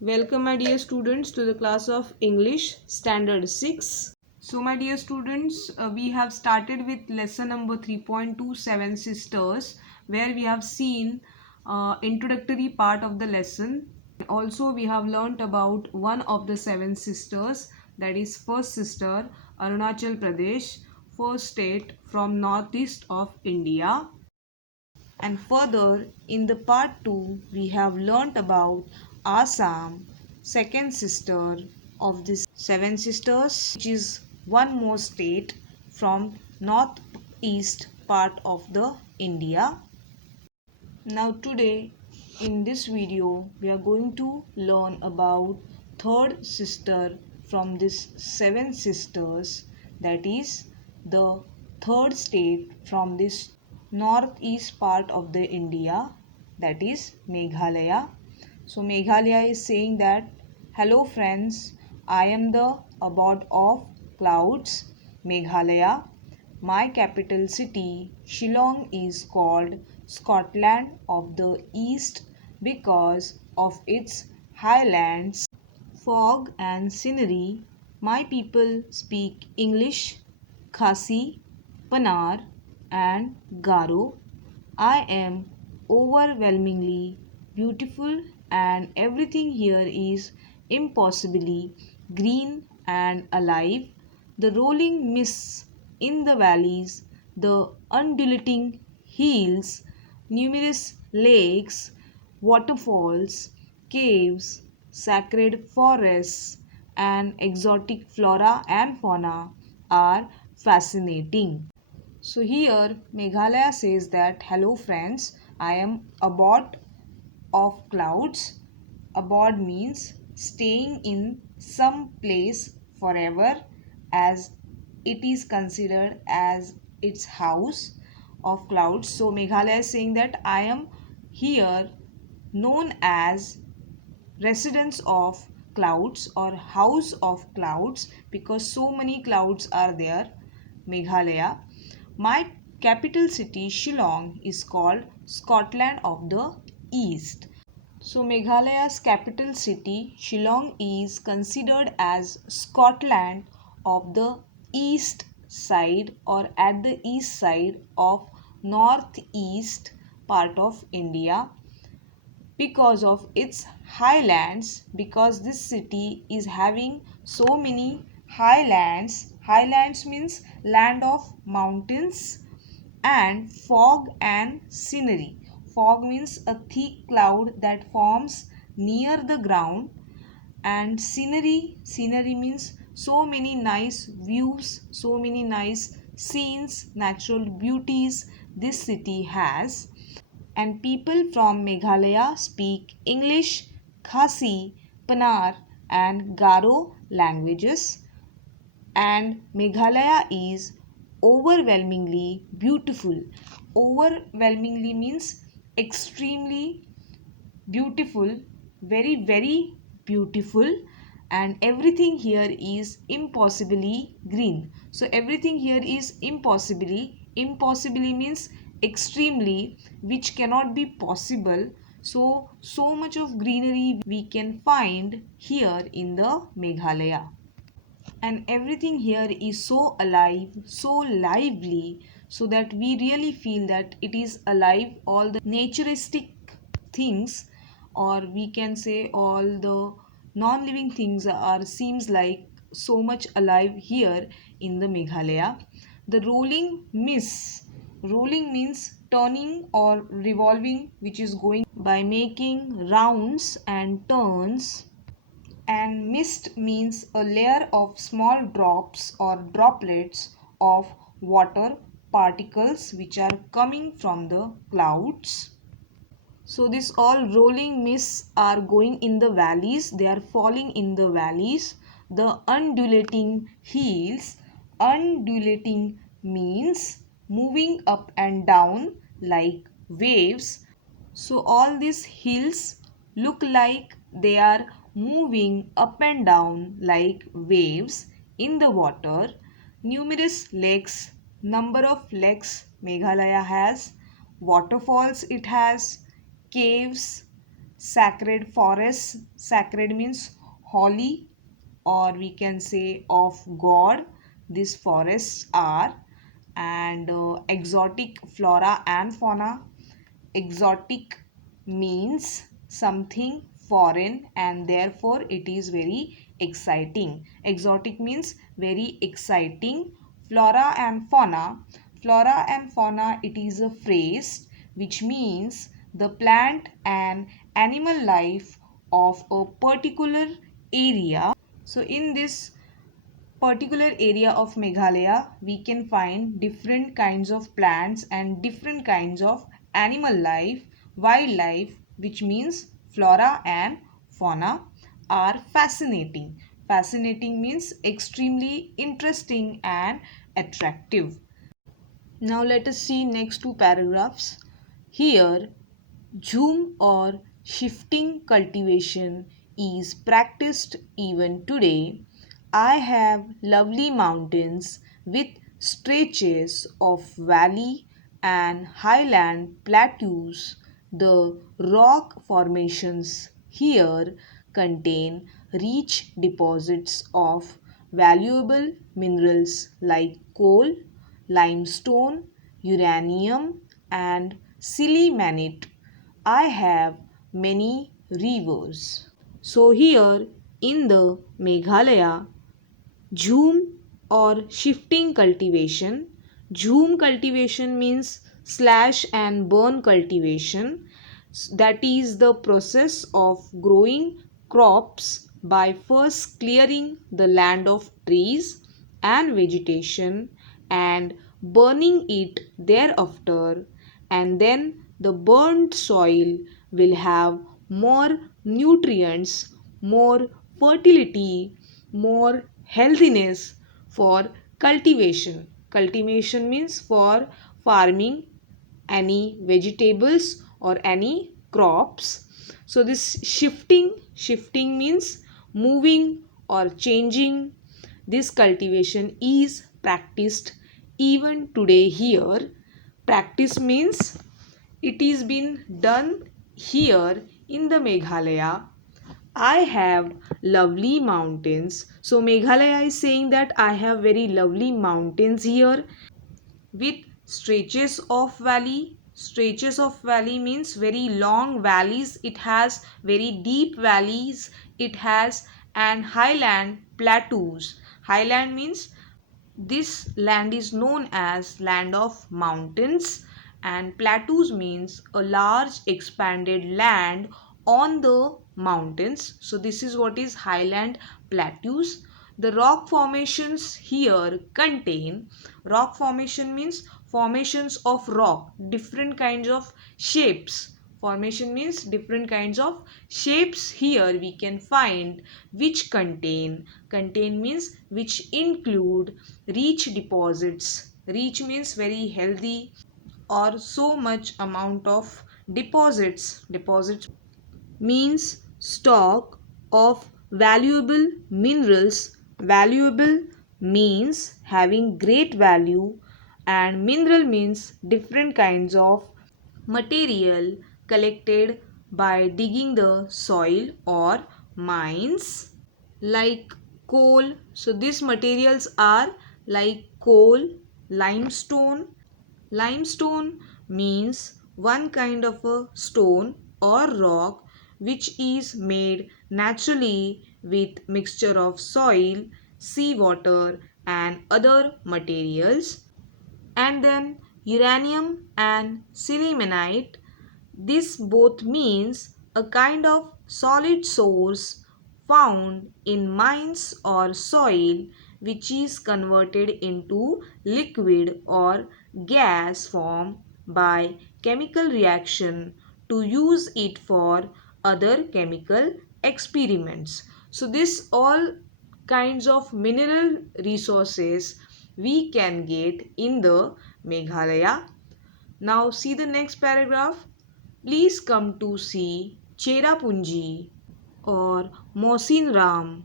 Welcome my dear students to the class of English Standard 6. So my dear students, we have started with lesson number 3.2 Seven Sisters, where we have seen introductory part of the lesson. Also we have learnt about one of the seven sisters, that is first sister Arunachal Pradesh, first state from northeast of India. And further, in the part 2, we have learnt about Assam, second sister of these seven sisters, which is one more state from northeast part of the India. Now today in this video we are going to learn about third sister from this seven sisters, that is the third state from this northeast part of the India, that is Meghalaya. So Meghalaya is saying that hello friends, I am the abode of clouds, Meghalaya. My capital city, Shillong, is called Scotland of the East because of its highlands, fog, and scenery. My people speak English, Khasi, Panar, and Garo. I am overwhelmingly beautiful, and everything here is impossibly green and alive. The rolling mists in the valleys, the undulating hills, numerous lakes, waterfalls, caves, sacred forests, and exotic flora and fauna are fascinating. So here Meghalaya says that hello friends, I am abode of clouds. Abode means staying in some place forever, as it is considered as its house of clouds. So Meghalaya is saying that I am here known as residence of clouds or house of clouds because so many clouds are there. Meghalaya. My capital city Shillong is called Scotland of the East. So Meghalaya's capital city Shillong is considered as Scotland of the east side or at the east side of northeast part of India because of its highlands, because this city is having so many highlands. Highlands means land of mountains, and fog and scenery. Fog means a thick cloud that forms near the ground, and scenery means so many nice views, so many nice scenes, natural beauties this city has. And people from Meghalaya speak English, Khasi, Panar, and Garo languages. And Meghalaya is overwhelmingly beautiful. Overwhelmingly means extremely beautiful, very beautiful, and everything here is impossibly green. So everything here is impossibly means extremely, which cannot be possible. So much of greenery we can find here in the Meghalaya, and everything here is so alive, so lively, so that we really feel that it is alive. All the naturistic things, or we can say all the non-living things, are seems like so much alive here in the Meghalaya. The rolling means turning or revolving, which is going by making rounds and turns. And mist means a layer of small drops or droplets of water particles which are coming from the clouds. So this all rolling mists are going in the valleys, they are falling in the valleys. The undulating hills, undulating means moving up and down like waves. So all these hills look like they are moving up and down like waves in the water. Numerous lakes, number of lakes Meghalaya has, waterfalls it has, caves, sacred forests. Sacred means holy, or we can say of God. These forests are, and exotic flora and fauna. Exotic means something foreign and therefore it is very exciting. Exotic means very exciting. Flora and fauna. Flora and fauna, it is a phrase which means the plant and animal life of a particular area. So in this particular area of Meghalaya, we can find different kinds of plants and different kinds of animal life, wildlife, which means flora and fauna, are fascinating. Fascinating means extremely interesting and attractive. Now let us see next two paragraphs. Here, zoom or shifting cultivation is practiced even today. I have lovely mountains with stretches of valley and highland plateaus. The rock formations here contain rich deposits of valuable minerals like coal, limestone, uranium, and sillimanite. I have many rivers. So here in the Meghalaya, Jhum or shifting cultivation. Jhum cultivation means slash and burn cultivation. That is the process of growing crops by first clearing the land of trees and vegetation and burning it thereafter, and then the burnt soil will have more nutrients, more fertility, more healthiness for cultivation. Cultivation means for farming any vegetables or any crops. So this shifting means moving or changing. This cultivation is practiced even today here. Practice means it is been done here in the Meghalaya. I have lovely mountains. So Meghalaya is saying that I have very lovely mountains here with stretches of valley. Stretches of valley means very long valleys. It has very deep valleys. It has and highland plateaus. Highland means this land is known as land of mountains, and plateaus means a large expanded land on the mountains. So this is what is highland plateaus. The rock formations here contain, rock formation means formations of rock, different kinds of shapes. Formation means different kinds of shapes here we can find which contain means which include rich deposits. Rich means very healthy or so much amount of deposits. Deposits means stock of valuable minerals. Valuable means having great value, and mineral means different kinds of material collected by digging the soil or mines like coal. So these materials are like coal, limestone. Limestone means one kind of a stone or rock which is made naturally with mixture of soil, seawater and other materials. And then uranium and sillimanite, this both means a kind of solid source found in mines or soil which is converted into liquid or gas form by chemical reaction to use it for other chemical experiments. So this all kinds of mineral resources we can get in the Meghalaya. Now see the next paragraph. Please come to see Cherrapunji or Mohsin Ram.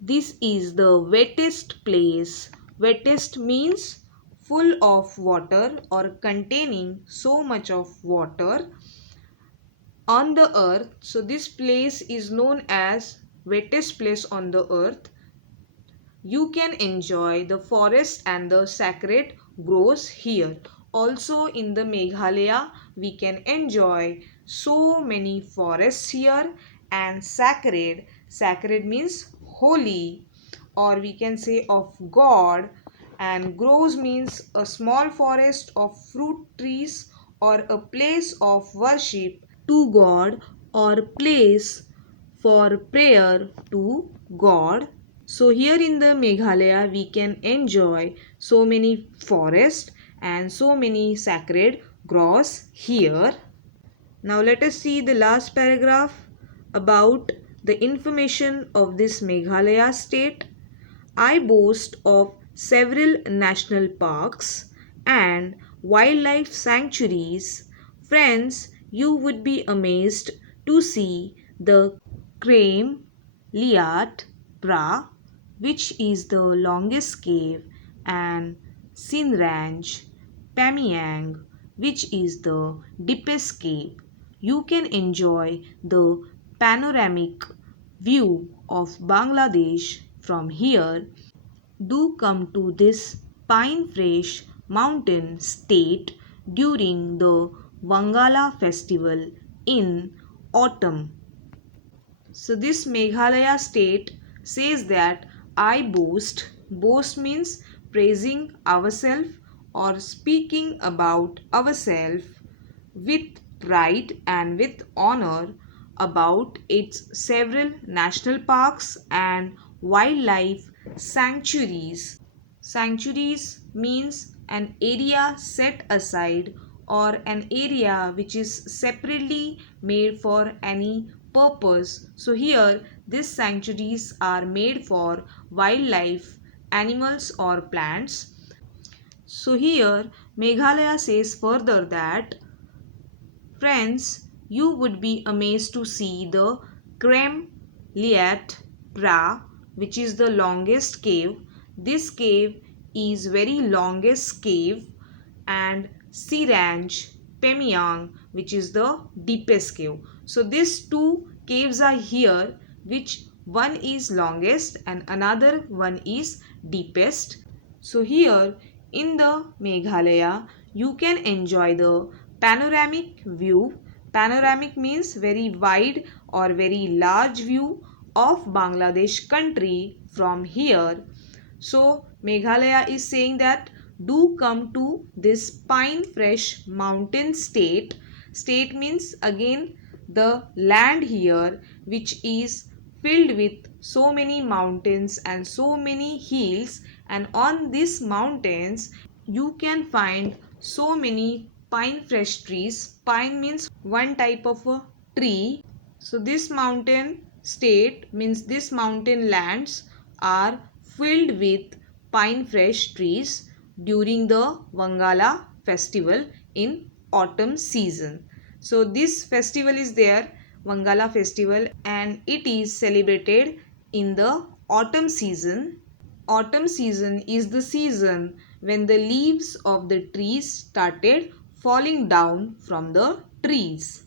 This is the wettest place. Wettest means full of water or containing so much of water on the earth. So this place is known as wettest place on the earth. You can enjoy the forest and the sacred grows here. Also in the Meghalaya, we can enjoy so many forests here, and sacred. Sacred means holy, or we can say of God, and groves means a small forest of fruit trees or a place of worship to God or place for prayer to God. So here in the Meghalaya we can enjoy so many forests and so many sacred groves here. Now let us see the last paragraph about the information of this Meghalaya state. I boast of several national parks and wildlife sanctuaries. Friends, you would be amazed to see the Krem Liat Pra, which is the longest cave, and Sinranj Pamiang, which is the deepest cave. You can enjoy the panoramic view of Bangladesh from here. Do come to this pine fresh mountain state during the Wangala festival in autumn. So this Meghalaya state says that I boast. Boast means praising ourselves or speaking about ourselves with pride and with honor about its several national parks and wildlife sanctuaries. Sanctuaries means an area set aside or an area which is separately made for any purpose. So here these sanctuaries are made for wildlife, animals or plants. So here Meghalaya says further that friends, you would be amazed to see the Krem Liat Pra, which is the longest cave. This cave is very longest cave, and Siranj Pemyang, which is the deepest cave. So these two caves are here, which one is longest and another one is deepest. So here in the Meghalaya, you can enjoy the panoramic view. Panoramic means very wide or very large view of Bangladesh country from here. So Meghalaya is saying that do come to this pine fresh mountain state. State means again the land here which is filled with so many mountains and so many hills, and on these mountains you can find so many pine fresh trees. Pine means one type of a tree. So this mountain state means this mountain lands are filled with pine fresh trees during the Wangala festival in autumn season. So this festival is there, Wangala festival, and it is celebrated in the autumn season. Autumn season is the season when the leaves of the trees started falling down from the trees.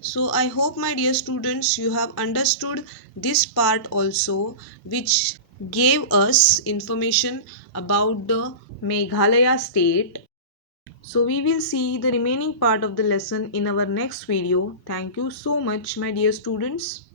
So I hope my dear students you have understood this part also, which gave us information about the Meghalaya state. So we will see the remaining part of the lesson in our next video. Thank you so much my dear students.